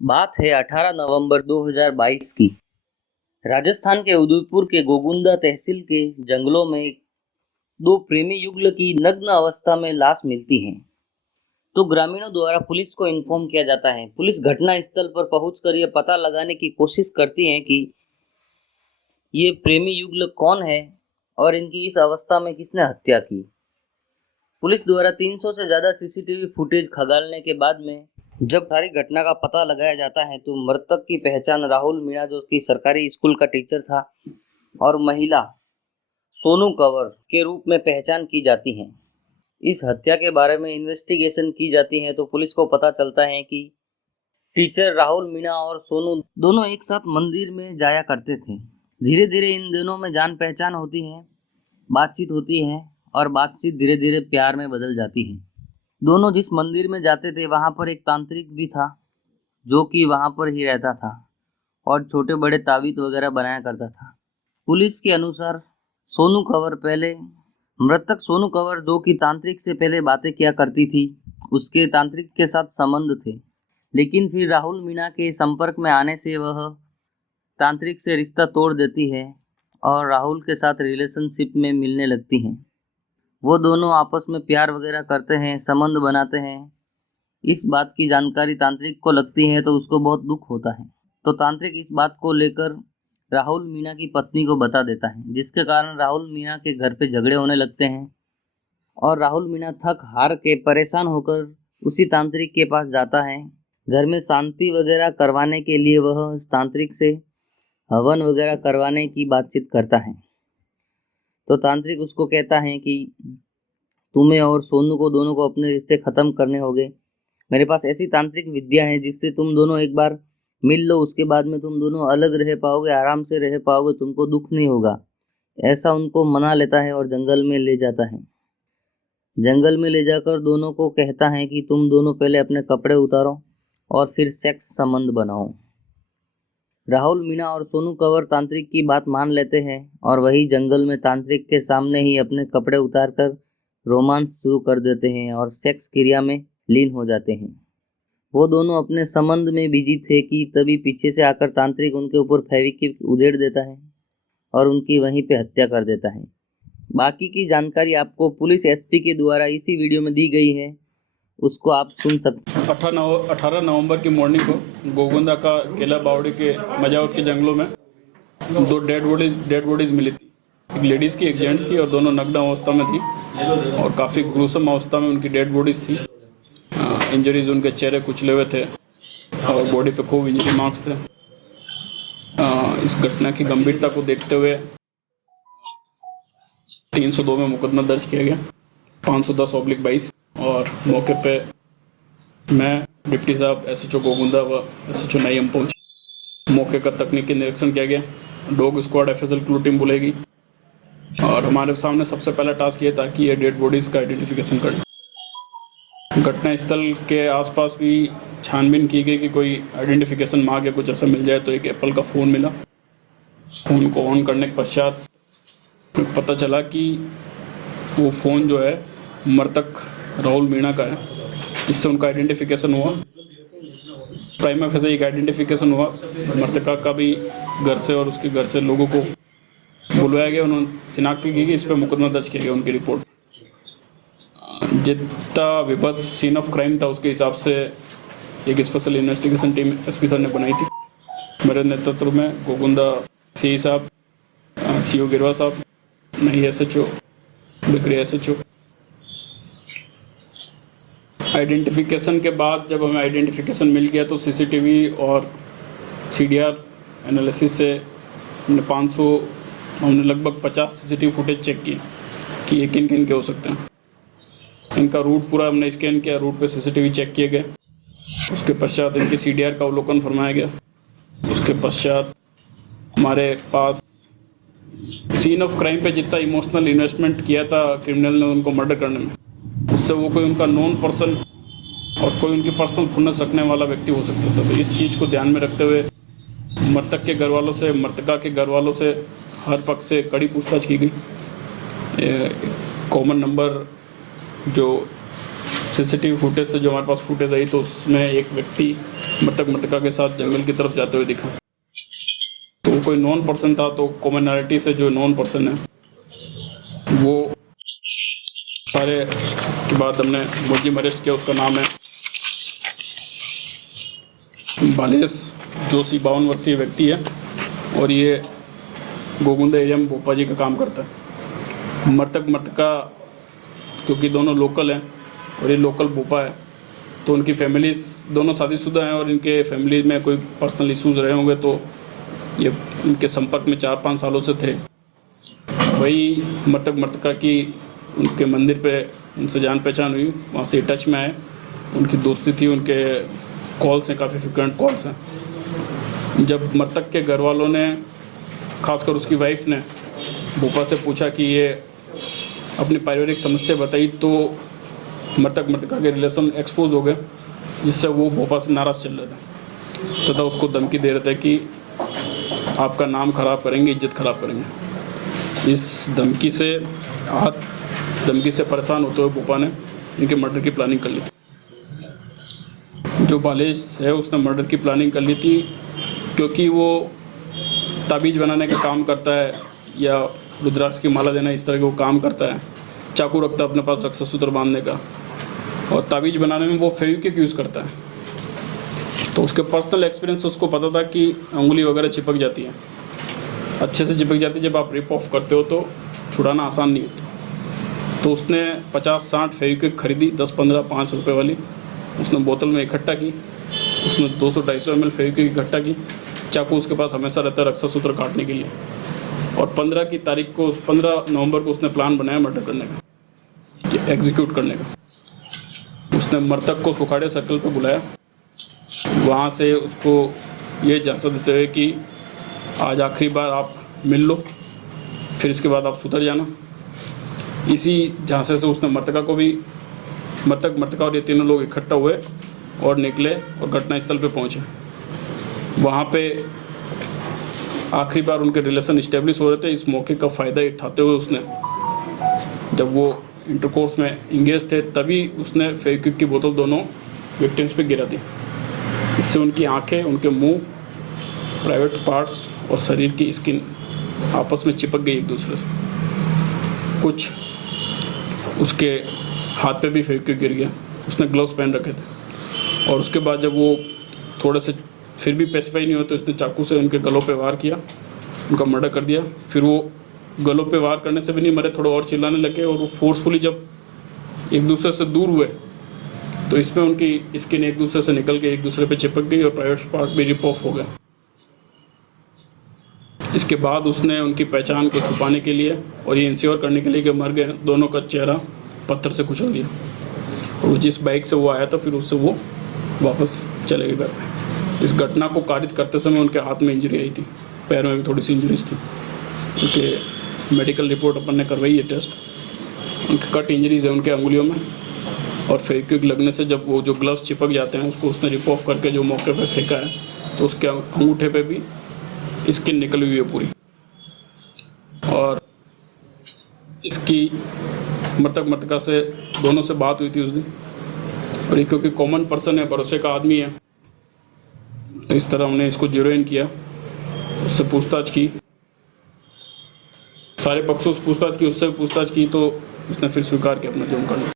बात है 18 नवंबर 2022 की। राजस्थान के उदयपुर के गोगुंदा तहसील के जंगलों में दो प्रेमी युगल की नग्न अवस्था में लाश मिलती है। तो ग्रामीणों द्वारा पुलिस को इन्फॉर्म किया जाता है। पुलिस घटना स्थल पर पहुंचकर यह पता लगाने की कोशिश करती है कि ये प्रेमी युगल कौन है और इनकी इस अवस्था में किसने हत्या की। पुलिस द्वारा 300 से ज्यादा सीसीटीवी फुटेज खंगालने के बाद में जब सारी घटना का पता लगाया जाता है तो मृतक की पहचान राहुल मीणा, जो कि सरकारी स्कूल का टीचर था, और महिला सोनू कंवर के रूप में पहचान की जाती है। इस हत्या के बारे में इन्वेस्टिगेशन की जाती है तो पुलिस को पता चलता है कि टीचर राहुल मीणा और सोनू दोनों एक साथ मंदिर में जाया करते थे। धीरे धीरे इन दोनों में जान पहचान होती है, बातचीत होती है और बातचीत धीरे धीरे प्यार में बदल जाती है। दोनों जिस मंदिर में जाते थे वहां पर एक तांत्रिक भी था जो कि वहां पर ही रहता था और छोटे बड़े ताबीज वगैरह बनाया करता था। पुलिस के अनुसार सोनू कंवर पहले मृतक सोनू कंवर जो कि तांत्रिक से पहले बातें किया करती थी, उसके तांत्रिक के साथ संबंध थे, लेकिन फिर राहुल मीणा के संपर्क में आने से वह तांत्रिक से रिश्ता तोड़ देती है और राहुल के साथ रिलेशनशिप में मिलने लगती हैं। वो दोनों आपस में प्यार वगैरह करते हैं, संबंध बनाते हैं। इस बात की जानकारी तांत्रिक को लगती है तो उसको बहुत दुख होता है। तो तांत्रिक इस बात को लेकर राहुल मीणा की पत्नी को बता देता है, जिसके कारण राहुल मीणा के घर पे झगड़े होने लगते हैं और राहुल मीणा थक हार के परेशान होकर उसी तांत्रिक के पास जाता है। घर में शांति वगैरह करवाने के लिए वह उस तांत्रिक से हवन वगैरह करवाने की बातचीत करता है। तो तांत्रिक उसको कहता है कि तुम्हें और सोनू को दोनों को अपने रिश्ते खत्म करने होंगे। मेरे पास ऐसी तांत्रिक विद्या है जिससे तुम दोनों एक बार मिल लो, उसके बाद में तुम दोनों अलग रह पाओगे, आराम से रह पाओगे, तुमको दुख नहीं होगा। ऐसा उनको मना लेता है और जंगल में ले जाता है। जंगल में ले जाकर दोनों को कहता है कि तुम दोनों पहले अपने कपड़े उतारो और फिर सेक्स संबंध बनाओ। राहुल मीणा और सोनू कंवर तांत्रिक की बात मान लेते हैं और वही जंगल में तांत्रिक के सामने ही अपने कपड़े उतारकर रोमांस शुरू कर देते हैं और सेक्स क्रिया में लीन हो जाते हैं। वो दोनों अपने संबंध में बिजी थे कि तभी पीछे से आकर तांत्रिक उनके ऊपर फेविक्विक उधेड़ देता है और उनकी वहीं पे हत्या कर देता है। बाकी की जानकारी आपको पुलिस एसपी के द्वारा इसी वीडियो में दी गई है, उसको आप सुन सकते हैं। 18 नवंबर की मॉर्निंग को गोगुंदा का केला बावड़ी के मजावत के जंगलों में दो डेड बॉडीज मिली थी। एक लेडीज़ की, एक जेंट्स की, और दोनों नग्न अवस्था में थी और काफ़ी ग्रूसम अवस्था में उनकी डेड बॉडीज थी। इंजरीज उनके चेहरे कुचले हुए थे और बॉडी पे खूब इंजरी मार्क्स थे। इस घटना की गंभीरता को देखते हुए 302 में मुकदमा दर्ज किया गया, 510/22, और मौके पे मैं, डिप्टी साहब, एसएचओ गोगुंदा व एसएचओ नईम पहुंचे। मौके का तकनीकी निरीक्षण किया गया। Dog squad FSL clue team बुलाई और हमारे सामने सबसे पहला टास्क ये था कि ये डेड बॉडीज़ का आइडेंटिफिकेशन करना। घटना स्थल के आसपास भी छानबीन की गई कि कोई आइडेंटिफिकेशन मांग या कुछ ऐसा मिल जाए। तो एक एप्पल का फ़ोन मिला। फ़ोन को ऑन करने के पश्चात पता चला कि वो फ़ोन जो है मृतक राहुल मीणा का है। इससे उनका आइडेंटिफिकेशन हुआ। प्राइमा फेसे एक आइडेंटिफिकेशन हुआ। मृतका का भी घर से और उसके घर से लोगों को बुलवाया गया, उन्होंने शिनाख्ती की गई, इस पर मुकदमा दर्ज किया गया। उनकी रिपोर्ट जितना विभत्स सीन ऑफ क्राइम था उसके हिसाब से एक special investigation team SP sir ने बनाई थी। मेरे नेतृत्व में गोगुंदा सी साहब, सीओ गिरवा साहब, नई एसएचओ, बिक्री एसएचओ। आइडेंटिफिकेशन के बाद जब हमें आइडेंटिफिकेशन मिल गया तो सीसीटीवी और सीडीआर एनालिसिस से हमने लगभग 50 सीसीटीवी फुटेज चेक किए कि ये किन किन के हो सकते हैं। इनका रूट पूरा हमने स्कैन किया, रूट पे सीसीटीवी चेक किए गए। उसके पश्चात इनके सीडीआर का अवलोकन फरमाया गया। उसके पश्चात हमारे पास सीन ऑफ क्राइम पे जितना इमोशनल इन्वेस्टमेंट किया था क्रिमिनल ने उनको मर्डर करने में, उससे वो कोई उनका नॉन पर्सन और कोई उनकी पर्सनल खुन्नस रखने वाला व्यक्ति हो सकता था। तो इस चीज़ को ध्यान में रखते हुए मृतक के घर वालों से, मृतका के घर वालों से हर पक्ष से कड़ी पूछताछ की गई। कॉमन नंबर जो सीसीटीवी फुटेज से जो हमारे पास फुटेज आई तो उसमें एक व्यक्ति मृतक मृतका के साथ जंगल की तरफ जाते हुए दिखा। तो वो कोई नॉन पर्सन था, तो कॉमनैलिटी से जो नॉन पर्सन है वो सारे के बाद हमने मुलजिम अरेस्ट किया। उसका नाम है बालेश जोशी, 52 वर्षीय व्यक्ति है और ये गोगुंदा एरिया में भोपा जी का काम करता है। मृतक मृतका क्योंकि दोनों लोकल हैं और ये लोकल भोपा है, तो उनकी फैमिली दोनों शादीशुदा हैं और इनके फैमिली में कोई पर्सनल इश्यूज रहे होंगे, तो ये इनके संपर्क में 4-5 सालों से थे। वही मृतक मृतका की उनके मंदिर पे उनसे जान पहचान हुई, वहाँ से टच में आए, उनकी दोस्ती थी, उनके कॉल्स हैं, काफ़ी फ्रिक्वेंट कॉल्स हैं। जब मृतक के घर वालों ने, खासकर उसकी वाइफ ने, भोपा से पूछा कि ये अपनी पारिवारिक समस्या बताई, तो मृतक मृतका के रिलेशन एक्सपोज हो गए, जिससे वो भोपा से नाराज़ चल रहे थे तथा उसको धमकी दे रहे थे कि आपका नाम खराब करेंगे, इज्जत खराब करेंगे। इस धमकी से परेशान होते हुए भोपा ने इनके मर्डर की प्लानिंग कर ली थी। जो बालेश है उसने मर्डर की प्लानिंग कर ली थी क्योंकि वो ताबीज़ बनाने का काम करता है या रुद्राक्ष की माला देना, इस तरह के वो काम करता है। चाकू रखता है अपने पास रक्षा सूत्र बांधने का, और ताबीज़ बनाने में वो फेविक्विक यूज़ करता है। तो उसके पर्सनल एक्सपीरियंस से उसको पता था कि उंगली वगैरह चिपक जाती है, अच्छे से चिपक जाती है। जब आप रिप ऑफ करते हो तो छुड़ाना आसान नहीं होता। तो उसने 50-60 फेविक्विक खरीदी, 10-15, 5 रुपये वाली। उसने बोतल में इकट्ठा की, उसने 200-250 ml फेविक्विक इकट्ठा की। चाकू उसके पास हमेशा रहता है रक्षा सूत्र काटने के लिए। और 15 नवंबर को उसने प्लान बनाया मर्डर करने का, एग्जीक्यूट करने का। उसने मृतक को सुखाड़े सर्कल पे बुलाया, वहाँ से उसको ये झांसा देते हुए कि आज आखिरी बार आप मिल लो, फिर इसके बाद आप सुधर जाना। इसी झांसे से उसने मृतक मृतका और ये तीनों लोग इकट्ठा हुए और निकले और घटनास्थल पे पहुँचे। वहाँ पे आखिरी बार उनके रिलेशन इस्टेब्लिश हो रहे थे। इस मौके का फ़ायदा उठाते हुए उसने, जब वो इंटरकोर्स में इंगेज थे, तभी उसने फेविक्विक की बोतल दोनों विक्टिम्स पे गिरा दी। इससे उनकी आंखें, उनके मुंह, प्राइवेट पार्ट्स और शरीर की स्किन आपस में चिपक गई एक दूसरे से। कुछ उसके हाथ पे भी फेविक्विक गिर गया। उसने ग्लव्स पहन रखे थे। और उसके बाद जब वो थोड़े से फिर भी पेसिफाई नहीं हुए तो उसने चाकू से उनके गलों पे वार किया, उनका मर्डर कर दिया। फिर वो गलों पे वार करने से भी नहीं मरे, थोड़ा और चिल्लाने लगे और वो फोर्सफुली जब एक दूसरे से दूर हुए तो इसमें उनकी स्किन एक दूसरे से निकल के एक दूसरे पे चिपक गई और प्राइवेट पार्ट भी रिप ऑफ हो गया। इसके बाद उसने उनकी पहचान को छुपाने के लिए और ये इंश्योर करने के लिए कि मर गए, दोनों का चेहरा पत्थर से कुचल दिया। और जिस बाइक से वो आया था फिर उससे वो वापस चले गए घर पे। इस घटना को कारित करते समय उनके हाथ में इंजरी आई थी, पैर में भी थोड़ी सी इंजरीज थी। उनके मेडिकल रिपोर्ट अपन ने करवाई है टेस्ट, उनके कट इंजरीज है उनके अंगुलियों में। और फेविक्विक लगने से जब वो जो ग्लव्स चिपक जाते हैं उसको उसने रिप ऑफ करके जो मौके पे फेंका है तो उसके अंगूठे पे भी स्किन निकली हुई है पूरी। और इसकी मृतक मृतका से दोनों से बात हुई थी उस दिन, और ये क्योंकि कॉमन पर्सन है, भरोसे का आदमी है, तो इस तरह हमने इसको जीरो इन किया। उससे पूछताछ की, सारे पक्षों से पूछताछ की, उससे भी पूछताछ की, तो उसने फिर स्वीकार किया अपना जुर्म करना।